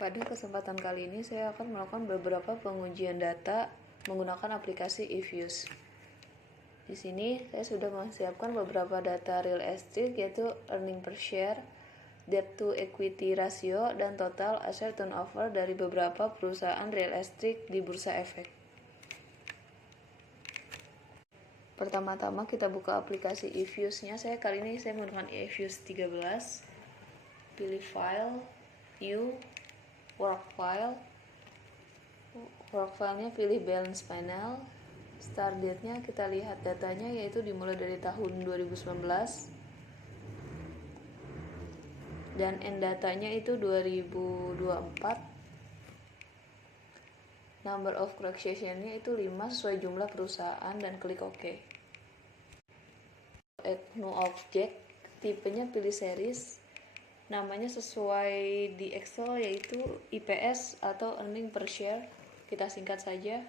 Pada kesempatan kali ini saya akan melakukan beberapa pengujian data menggunakan aplikasi eViews. Di sini saya sudah menyiapkan beberapa data real estate, yaitu earning per share, debt to equity ratio, dan total asset turnover dari beberapa perusahaan real estate di Bursa Efek. Pertama-tama kita buka aplikasi eViews-nya. Kali ini saya menggunakan eViews 13. Pilih file, new, work filenya pilih balance panel. Start date-nya kita lihat datanya, yaitu dimulai dari tahun 2019 dan end datanya itu 2024. Number of correction-nya itu 5 sesuai jumlah perusahaan dan klik OK. Add new object, tipenya pilih series, namanya sesuai di Excel yaitu IPS atau earning per share, kita singkat saja.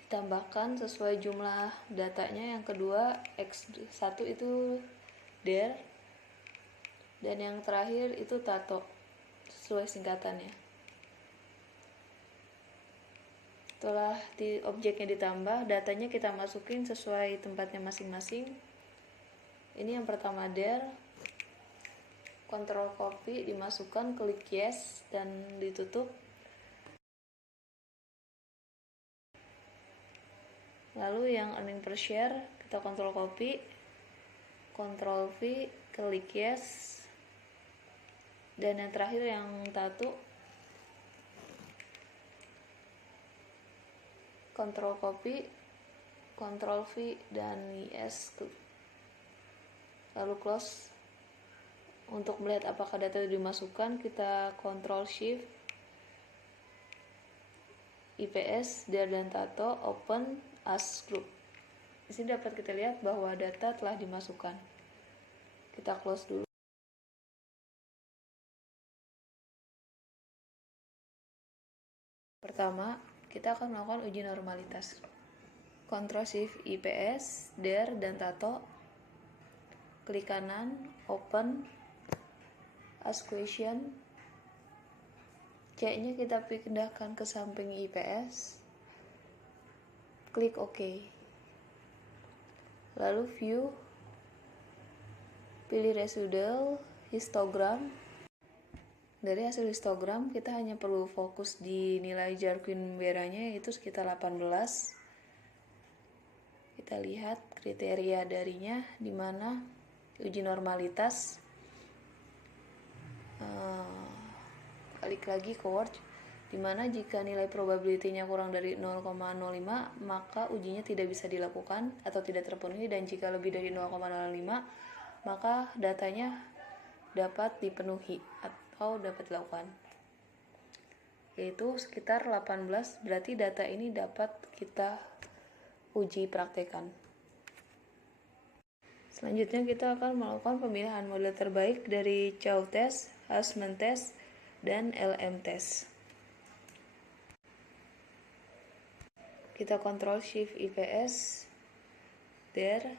Ditambahkan sesuai jumlah datanya. Yang kedua X1 itu DER, dan yang terakhir itu TATO sesuai singkatannya. Setelah objeknya ditambah, datanya kita masukin sesuai tempatnya masing-masing. Ini yang pertama DER, kontrol copy, dimasukkan, klik yes dan ditutup. Lalu yang earning per share kita kontrol copy, kontrol V, klik yes. Dan yang terakhir yang TATO, kontrol copy, kontrol V dan yes, lalu close. Untuk melihat apakah data itu dimasukkan, kita kontrol shift, IPS, DER dan TATO, open as group. Di sini dapat kita lihat bahwa data telah dimasukkan. Kita close dulu. Pertama, kita akan melakukan uji normalitas. Ctrl Shift IPS, DER dan TATO. Klik kanan, open as question. C-nya kita pindahkan ke samping IPS. Klik OK. Lalu view, pilih residual histogram. Dari hasil histogram kita hanya perlu fokus di nilai Jarquin Beranya, yaitu sekitar 18. Kita lihat kriteria darinya, di mana uji normalitas. Balik lagi ke Word, dimana jika nilai probability-nya kurang dari 0,05 maka ujinya tidak bisa dilakukan atau tidak terpenuhi, dan jika lebih dari 0,05 maka datanya dapat dipenuhi atau dapat dilakukan, yaitu sekitar 18. Berarti data ini dapat kita uji praktekan. Selanjutnya kita akan melakukan pemilihan model terbaik dari Chow test, Hussman test, dan LM test. Kita kontrol shift IPS, DER,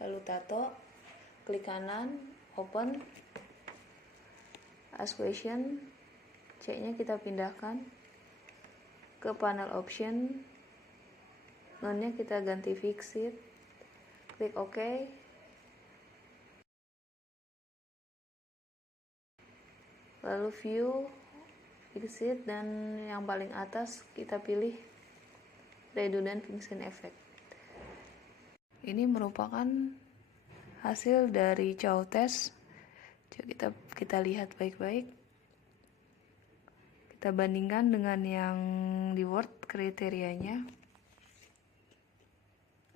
lalu TATO, klik kanan, open as question. C-nya kita pindahkan ke panel option, none-nya kita ganti fixed, klik OK. Lalu view, fixed, dan yang paling atas kita pilih redundant function effect. Ini merupakan hasil dari Chow test. Coba kita lihat baik-baik. Kita bandingkan dengan yang di Word kriterianya.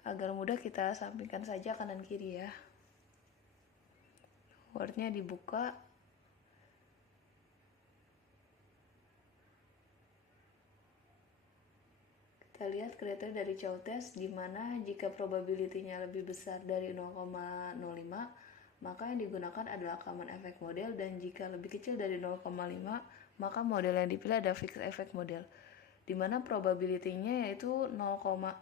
Agar mudah kita sampingkan saja kanan kiri ya. Word-nya dibuka. Kita lihat kriteria dari Chow test, di mana jika probability-nya lebih besar dari 0,05 maka yang digunakan adalah common effect model, dan jika lebih kecil dari 0,5 maka model yang dipilih adalah fixed effect model, di mana probability-nya yaitu 0,0096.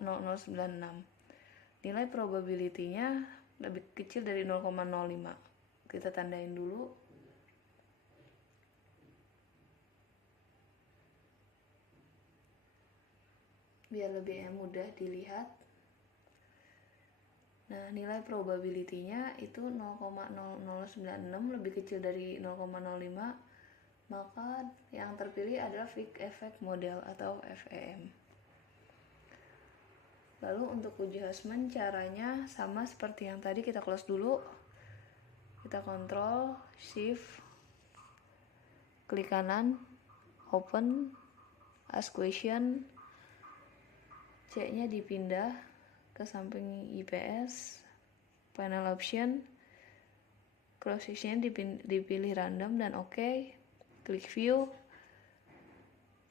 Nilai probability-nya lebih kecil dari 0,05. Kita tandain dulu. biar lebih mudah dilihat. Nah, nilai probability-nya itu 0,0096 lebih kecil dari 0,05, maka yang terpilih adalah Fick Effect Model atau FEM. Lalu untuk uji Hausman caranya sama seperti yang tadi, kita close dulu. Kita kontrol, shift, klik kanan, open, ask question, C-nya dipindah ke samping IPS, panel option, cross section dipilih random dan OK, klik view,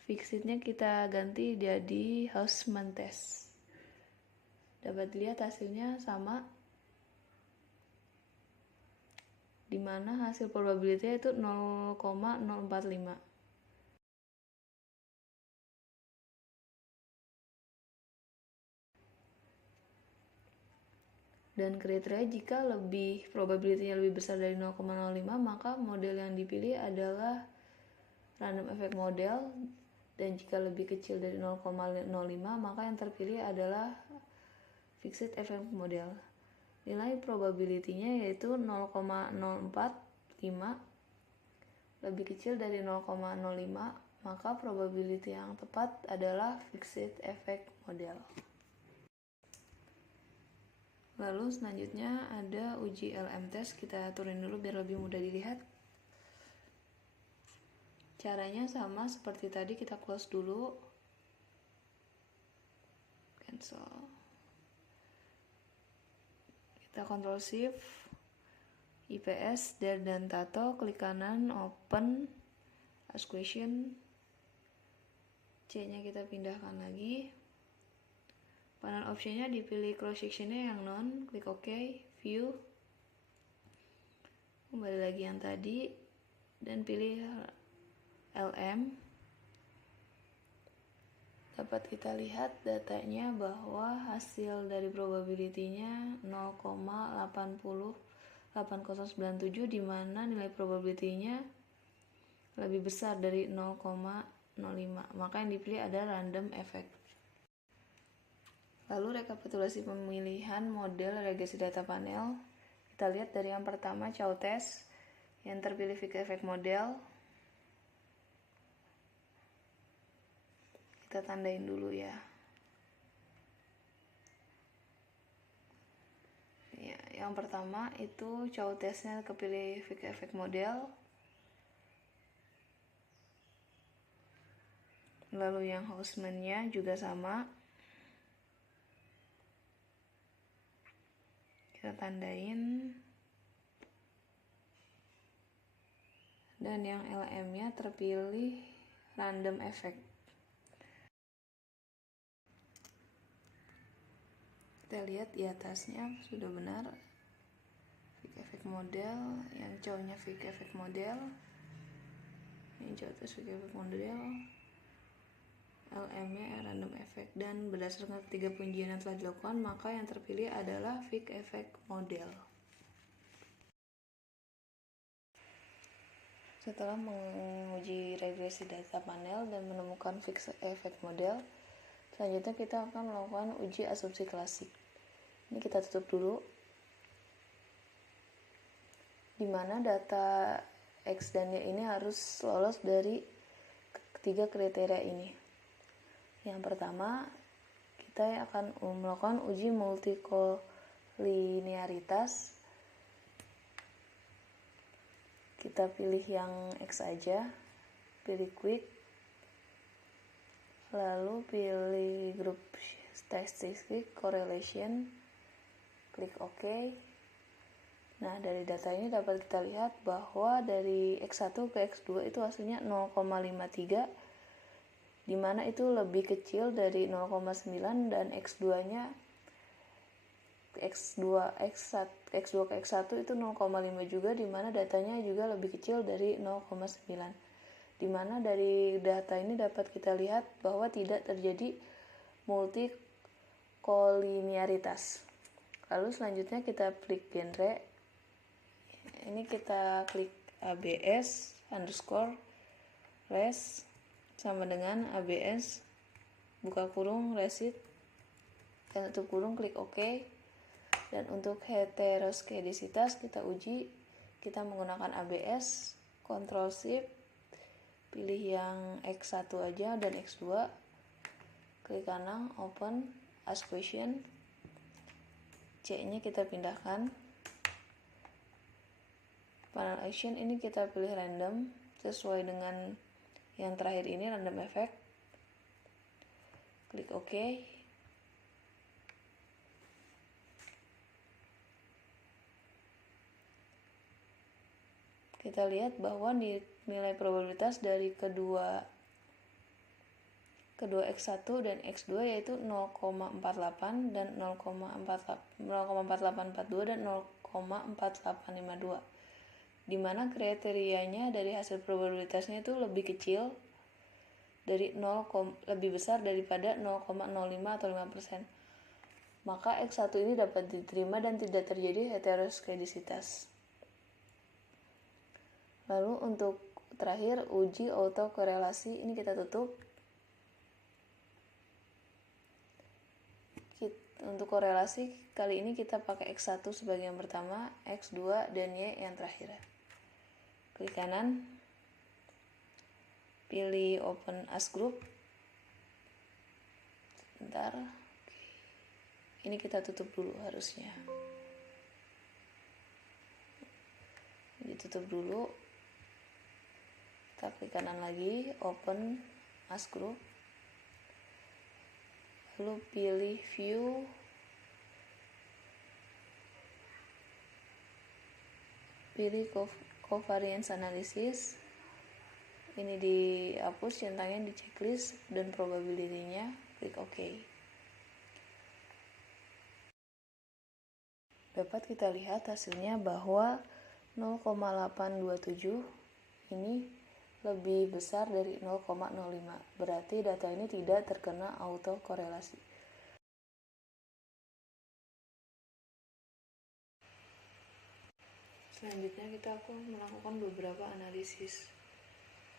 fixednya kita ganti jadi Hausman test. Dapat dilihat hasilnya sama, dimana hasil probability itu 0,045. Dan kriteria jika probability-nya lebih besar dari 0,05, maka model yang dipilih adalah random effect model, dan jika lebih kecil dari 0,05, maka yang terpilih adalah fixed effect model. Nilai probability-nya yaitu 0,045, lebih kecil dari 0,05, maka probability yang tepat adalah fixed effect model. Lalu selanjutnya ada uji LM test, kita turunin dulu biar lebih mudah dilihat. Caranya sama seperti tadi, kita close dulu, cancel, kita Ctrl Shift, IPS, dan tato, klik kanan, open, ask question, C-nya kita pindahkan lagi, panel optionnya dipilih cross sectionnya yang non, klik OK, view, kembali lagi yang tadi, dan pilih LM. Dapat kita lihat datanya bahwa hasil dari probability-nya 0,8097, di mana nilai probability-nya lebih besar dari 0,05, maka yang dipilih ada random effect. Lalu rekapitulasi pemilihan model regresi data panel. Kita lihat dari yang pertama, Chow test, yang terpilih Fick Effect Model. Kita tandain dulu ya. Yang pertama itu Chow testnya kepilih Fick Effect Model. Lalu yang Hausman-nya juga sama. Kita tandain. Dan yang LM-nya terpilih random effect. Kita lihat di atasnya sudah benar. Fick Effect Model, yang Chow-nya Fick Effect Model. Yang Chow test Fick Effect Model. LM-nya random effect, dan berdasarkan ketiga pengujian yang telah dilakukan, maka yang terpilih adalah Fick Effect Model. Setelah menguji regresi data panel dan menemukan Fick Effect Model, selanjutnya kita akan melakukan uji asumsi klasik. Ini kita tutup dulu, di mana data X dan Y ini harus lolos dari ketiga kriteria ini. Yang pertama, kita akan melakukan uji multikolinearitas. Kita pilih yang X aja, pilih quick, lalu pilih group statistic correlation, klik OK. Nah, dari data ini dapat kita lihat bahwa dari X1 ke X2 itu hasilnya 0,53, di mana itu lebih kecil dari 0,9, dan X2-nya X2 ke X1 itu 0,5 juga, di mana datanya juga lebih kecil dari 0,9. Di mana dari data ini dapat kita lihat bahwa tidak terjadi multikolinearitas. Lalu selanjutnya kita klik genre. Ini kita klik ABS underscore less sama dengan ABS buka kurung reset, dan tutup kurung klik OK. Dan untuk heteroskedisitas kita uji, kita menggunakan ABS, Ctrl Shift, pilih yang X1 aja dan X2, klik kanan, open, ask question, C-nya kita pindahkan, panel action ini kita pilih random, sesuai dengan yang terakhir ini, random effect, klik OK. Kita lihat bahwa nilai probabilitas dari kedua X1 dan X2 yaitu 0,48 dan 0,4842 dan 0,4852, dimana kriterianya dari hasil probabilitasnya itu lebih kecil dari lebih besar daripada 0,05 atau 5%. Maka X1 ini dapat diterima dan tidak terjadi heteroskedisitas. Lalu untuk terakhir uji autokorelasi ini kita tutup. Untuk korelasi kali ini kita pakai X1 sebagai yang pertama, X2 dan Y yang terakhir. Klik kanan, pilih open as group. Bentar. Ini kita tutup dulu harusnya. Ditutup dulu. Kita klik kanan lagi, open as group. Lalu pilih view, pilih covariance analysis, ini dihapus, centangnya di checklist dan probability-nya, klik OK. Dapat kita lihat hasilnya bahwa 0,827 ini lebih besar dari 0,05, berarti data ini tidak terkena autokorelasi. Selanjutnya kita akan melakukan beberapa analisis,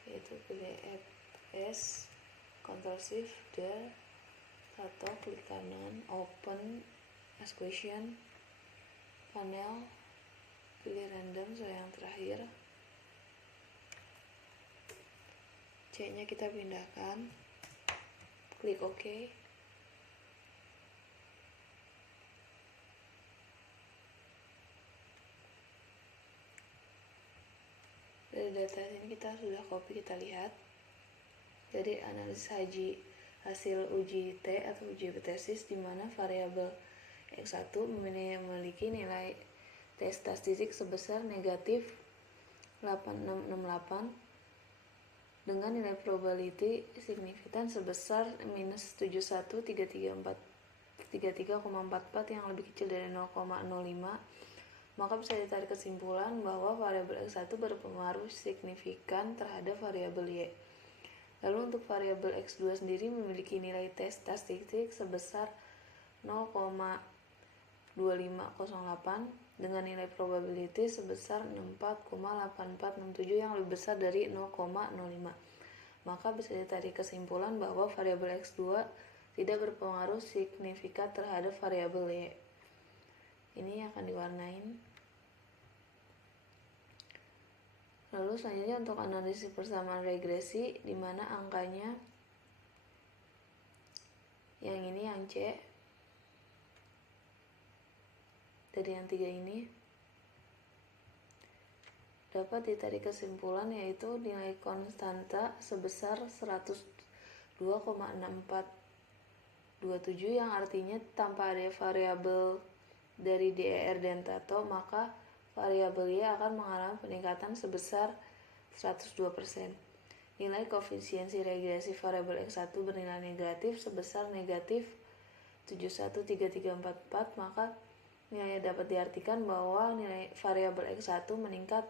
yaitu pilih S, Ctrl Shift, Del, atau klik kanan, open, ask question, panel, pilih random sesuai yang terakhir, C-nya kita pindahkan, klik OK. Dari data ini kita sudah copy, kita lihat dari analisis hasil uji T atau uji hipotesis di mana variabel X1 memiliki nilai T statistik sebesar negatif 8668 dengan nilai probability signifikan sebesar minus 71,3344 yang lebih kecil dari 0,05, maka bisa ditarik kesimpulan bahwa variabel X1 berpengaruh signifikan terhadap variabel Y. Lalu untuk variabel X2 sendiri memiliki nilai T statistik sebesar 0,2508 dengan nilai probability sebesar 64,8467 yang lebih besar dari 0,05. Maka bisa ditarik kesimpulan bahwa variabel X2 tidak berpengaruh signifikan terhadap variabel Y. Ini akan diwarnain. Lalu selanjutnya untuk analisis persamaan regresi, di mana angkanya yang ini, yang C, dari yang 3 ini dapat ditarik kesimpulan yaitu nilai konstanta sebesar 102,6427 yang artinya tanpa ada variabel dari DER dan Tato, maka variabel Y akan mengalami peningkatan sebesar 102%. Nilai koefisiensi regresi variabel X1 bernilai negatif sebesar negatif 713344, maka nilainya dapat diartikan bahwa nilai variabel X1 meningkat,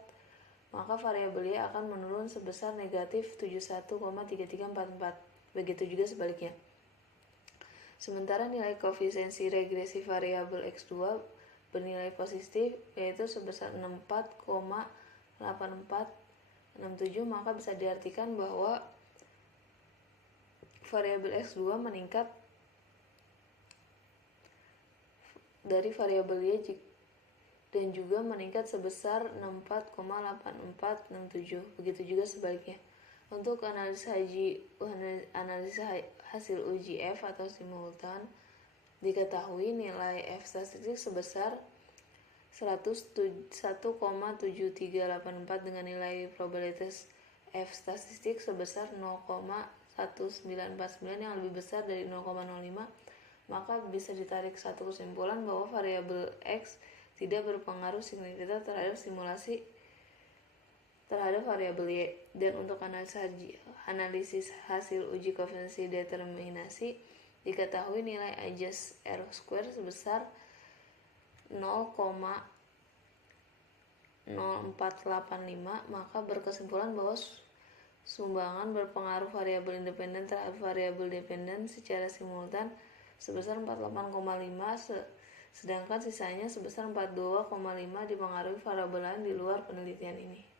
maka variabel Y akan menurun sebesar negatif 71,3344. Begitu juga sebaliknya. Sementara nilai koefisiensi regresi variabel X2 bernilai positif yaitu sebesar 64,8467, maka bisa diartikan bahwa variabel X2 meningkat dari variabel Y dan juga meningkat sebesar 64,8467. Begitu juga sebaliknya. Untuk analisa hasil uji F atau simultan, diketahui nilai F statistik sebesar 101,7384 dengan nilai probabilitas F statistik sebesar 0,1949 yang lebih besar dari 0,05, maka bisa ditarik satu kesimpulan bahwa variabel X tidak berpengaruh signifikan terhadap simulasi terhadap variabel Y. Dan untuk analisis hasil uji koefisiensi determinasi, diketahui nilai adjust R square sebesar 0,0485, maka berkesimpulan bahwa sumbangan berpengaruh variabel independen terhadap variabel dependen secara simultan sebesar 48,5, sedangkan sisanya sebesar 42,5 dipengaruhi variabel lain di luar penelitian ini.